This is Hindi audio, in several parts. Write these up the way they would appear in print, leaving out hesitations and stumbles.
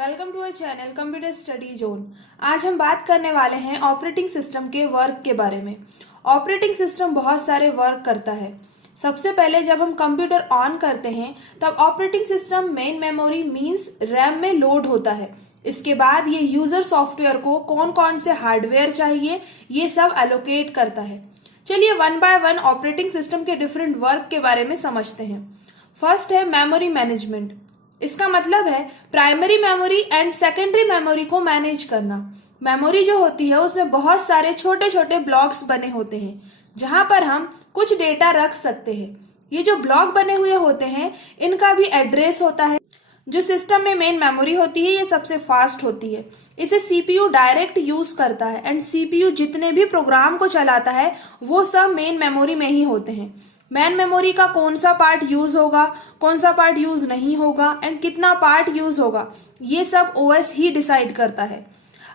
Welcome to our channel computer study zone. आज हम बात करने वाले हैं ऑपरेटिंग सिस्टम के वर्क के बारे में। ऑपरेटिंग सिस्टम बहुत सारे वर्क करता है। सबसे पहले जब हम कंप्यूटर ऑन करते हैं तब operating system main memory means RAM में लोड होता है। इसके बाद ये यूजर सॉफ्टवेयर को कौन कौन से हार्डवेयर चाहिए ये सब एलोकेट करता है। चलिए one by one operating system के डिफरेंट वर्क के बारे में समझते हैं। फर्स्ट है मेमोरी मैनेजमेंट। इसका मतलब है primary memory and secondary memory को मैनेज करना। मेमोरी जो होती है उसमें बहुत सारे छोटे छोटे ब्लॉक्स बने होते हैं जहां पर हम कुछ डेटा रख सकते हैं। ये जो ब्लॉक बने हुए होते हैं इनका भी एड्रेस होता है। जो सिस्टम में मेन मेमोरी होती है ये सबसे फास्ट होती है। इसे सीपीयू डायरेक्ट यूज करता है एंड सीपीयू जितने भी प्रोग्राम को चलाता है वो सब मेन मेमोरी में ही होते हैं। मेन मेमोरी का कौन सा पार्ट यूज होगा, कौन सा पार्ट यूज नहीं होगा एंड कितना पार्ट यूज होगा ये सब ओएस ही डिसाइड करता है।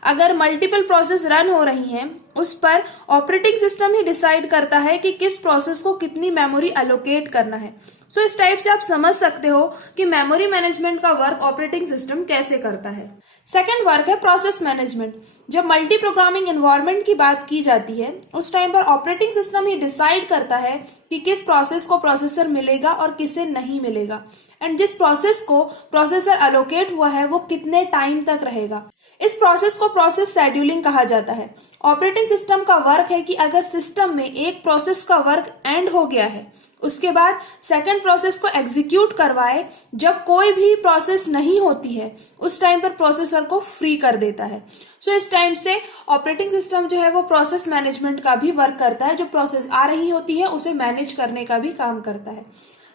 अगर मल्टीपल प्रोसेस रन हो रही हैं उस पर ऑपरेटिंग सिस्टम ही डिसाइड करता है कि किस प्रोसेस को कितनी मेमोरी एलोकेट करना है। सो इस टाइप से आप समझ सकते हो कि मेमोरी मैनेजमेंट का वर्क ऑपरेटिंग सिस्टम कैसे करता है। सेकेंड वर्क है प्रोसेस मैनेजमेंट। जब मल्टी प्रोग्रामिंग एनवायरनमेंट की बात की जाती है उस टाइम पर ऑपरेटिंग सिस्टम ही डिसाइड करता है कि किस प्रोसेस को प्रोसेसर मिलेगा और किसे नहीं मिलेगा एंड जिस प्रोसेस को प्रोसेसर एलोकेट हुआ है वो कितने टाइम तक रहेगा। इस प्रोसेस को प्रोसेस शेड्यूलिंग कहा जाता है। ऑपरेटिंग सिस्टम का वर्क है कि अगर सिस्टम में एक प्रोसेस का वर्क एंड हो गया है उसके बाद सेकंड प्रोसेस को एग्जीक्यूट करवाए। जब कोई भी प्रोसेस नहीं होती है उस टाइम पर प्रोसेसर को फ्री कर देता है। सो इस टाइम से ऑपरेटिंग सिस्टम जो है वो प्रोसेस मैनेजमेंट का भी वर्क करता है। जो प्रोसेस आ रही होती है उसे मैनेज करने का भी काम करता है।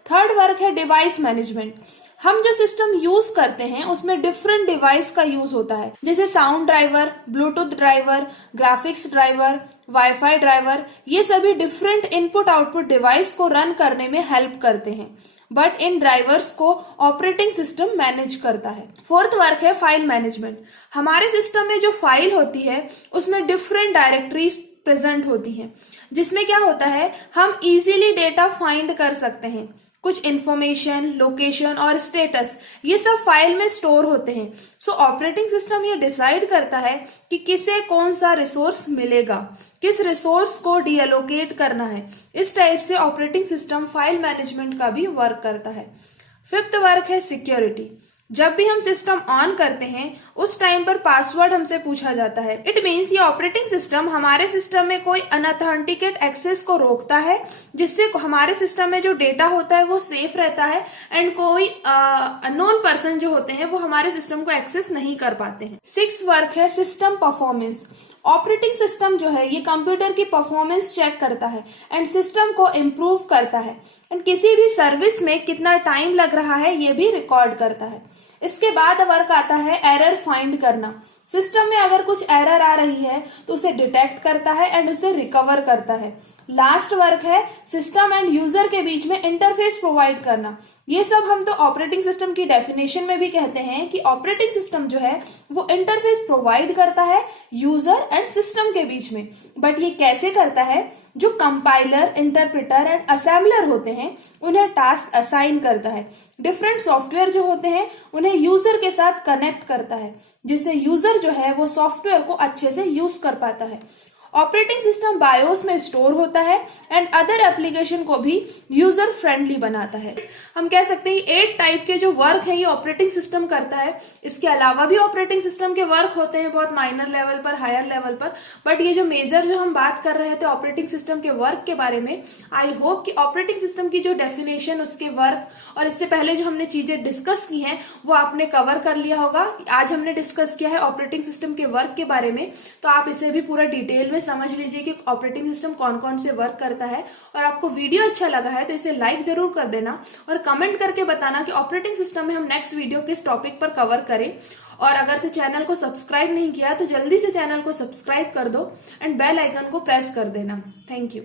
थर्ड वर्क है डिवाइस मैनेजमेंट। हम जो सिस्टम यूज करते हैं उसमें डिफरेंट डिवाइस का यूज होता है जैसे sound driver, Bluetooth driver, graphics driver, wifi driver. ये सभी डिफरेंट इनपुट आउटपुट डिवाइस को रन करने में हेल्प करते हैं बट इन ड्राइवर्स को ऑपरेटिंग सिस्टम मैनेज करता है। फोर्थ वर्क है फाइल मैनेजमेंट। हमारे सिस्टम में जो फाइल होती है उसमें डिफरेंट डायरेक्टरीज प्रेजेंट होती हैं जिसमें क्या होता है हम इजीली डेटा फाइंड कर सकते हैं। कुछ इंफॉर्मेशन, लोकेशन और स्टेटस ये सब फाइल में स्टोर होते हैं। सो ऑपरेटिंग सिस्टम ये डिसाइड करता है कि किसे कौन सा रिसोर्स मिलेगा, किस रिसोर्स को डीएलोकेट करना है। इस टाइप से ऑपरेटिंग सिस्टम फाइल मैनेजमेंट का भी वर्क करता है। फिफ्थ वर्क है सिक्योरिटी। जब भी हम सिस्टम ऑन करते हैं उस टाइम पर पासवर्ड हमसे पूछा जाता है। इट मीन्स ये ऑपरेटिंग सिस्टम हमारे सिस्टम में कोई अनऑथेंटिकेट एक्सेस को रोकता है जिससे हमारे सिस्टम में जो डेटा होता है वो सेफ रहता है एंड कोई अननोन पर्सन जो होते हैं वो हमारे सिस्टम को एक्सेस नहीं कर पाते हैं। सिक्स वर्क है सिस्टम परफॉर्मेंस। ऑपरेटिंग सिस्टम जो है ये कंप्यूटर की परफॉर्मेंस चेक करता है एंड सिस्टम को इम्प्रूव करता है एंड किसी भी सर्विस में कितना टाइम लग रहा है ये भी रिकॉर्ड करता है। इसके बाद वर्क आता है एरर फाइंड करना। सिस्टम में अगर कुछ एरर आ रही है तो उसे डिटेक्ट करता है एंड उसे रिकवर करता है। लास्ट वर्क है सिस्टम एंड यूजर के बीच में इंटरफेस प्रोवाइड करना। ये सब हम तो ऑपरेटिंग सिस्टम की डेफिनेशन में भी कहते हैं कि ऑपरेटिंग सिस्टम जो है वो इंटरफेस प्रोवाइड करता है यूजर एंड सिस्टम के बीच में। बट ये कैसे करता है? जो कंपाइलर, इंटरप्रेटर एंड असेंबलर होते हैं उन्हें टास्क असाइन करता है। डिफरेंट सॉफ्टवेयर जो होते हैं उन्हें यूजर के साथ कनेक्ट करता है जिससे यूजर जो है वो सॉफ्टवेयर को अच्छे से यूज कर पाता है। ऑपरेटिंग सिस्टम बायोस में स्टोर होता है एंड अदर एप्लीकेशन को भी यूजर फ्रेंडली बनाता है। हम कह सकते हैं 8 टाइप के जो वर्क है ये ऑपरेटिंग सिस्टम करता है। इसके अलावा भी ऑपरेटिंग सिस्टम के वर्क होते हैं बहुत माइनर लेवल पर, हायर लेवल पर, बट ये जो मेजर जो हम बात कर रहे थे ऑपरेटिंग सिस्टम के वर्क के बारे में, आई होप कि ऑपरेटिंग सिस्टम की जो डेफिनेशन, उसके वर्क और इससे पहले जो हमने चीजें डिस्कस की हैं वो आपने कवर कर लिया होगा। आज हमने डिस्कस किया है ऑपरेटिंग सिस्टम के वर्क के बारे में, तो आप इसे भी पूरा डिटेल में समझ लीजिए कि ऑपरेटिंग सिस्टम कौन कौन से वर्क करता है। और आपको वीडियो अच्छा लगा है तो इसे लाइक जरूर कर देना और कमेंट करके बताना कि ऑपरेटिंग सिस्टम में हम नेक्स्ट वीडियो किस टॉपिक पर कवर करें। और अगर से चैनल को सब्सक्राइब नहीं किया तो जल्दी से चैनल को सब्सक्राइब कर दो एंड बेल आइकन को प्रेस कर देना। Thank you.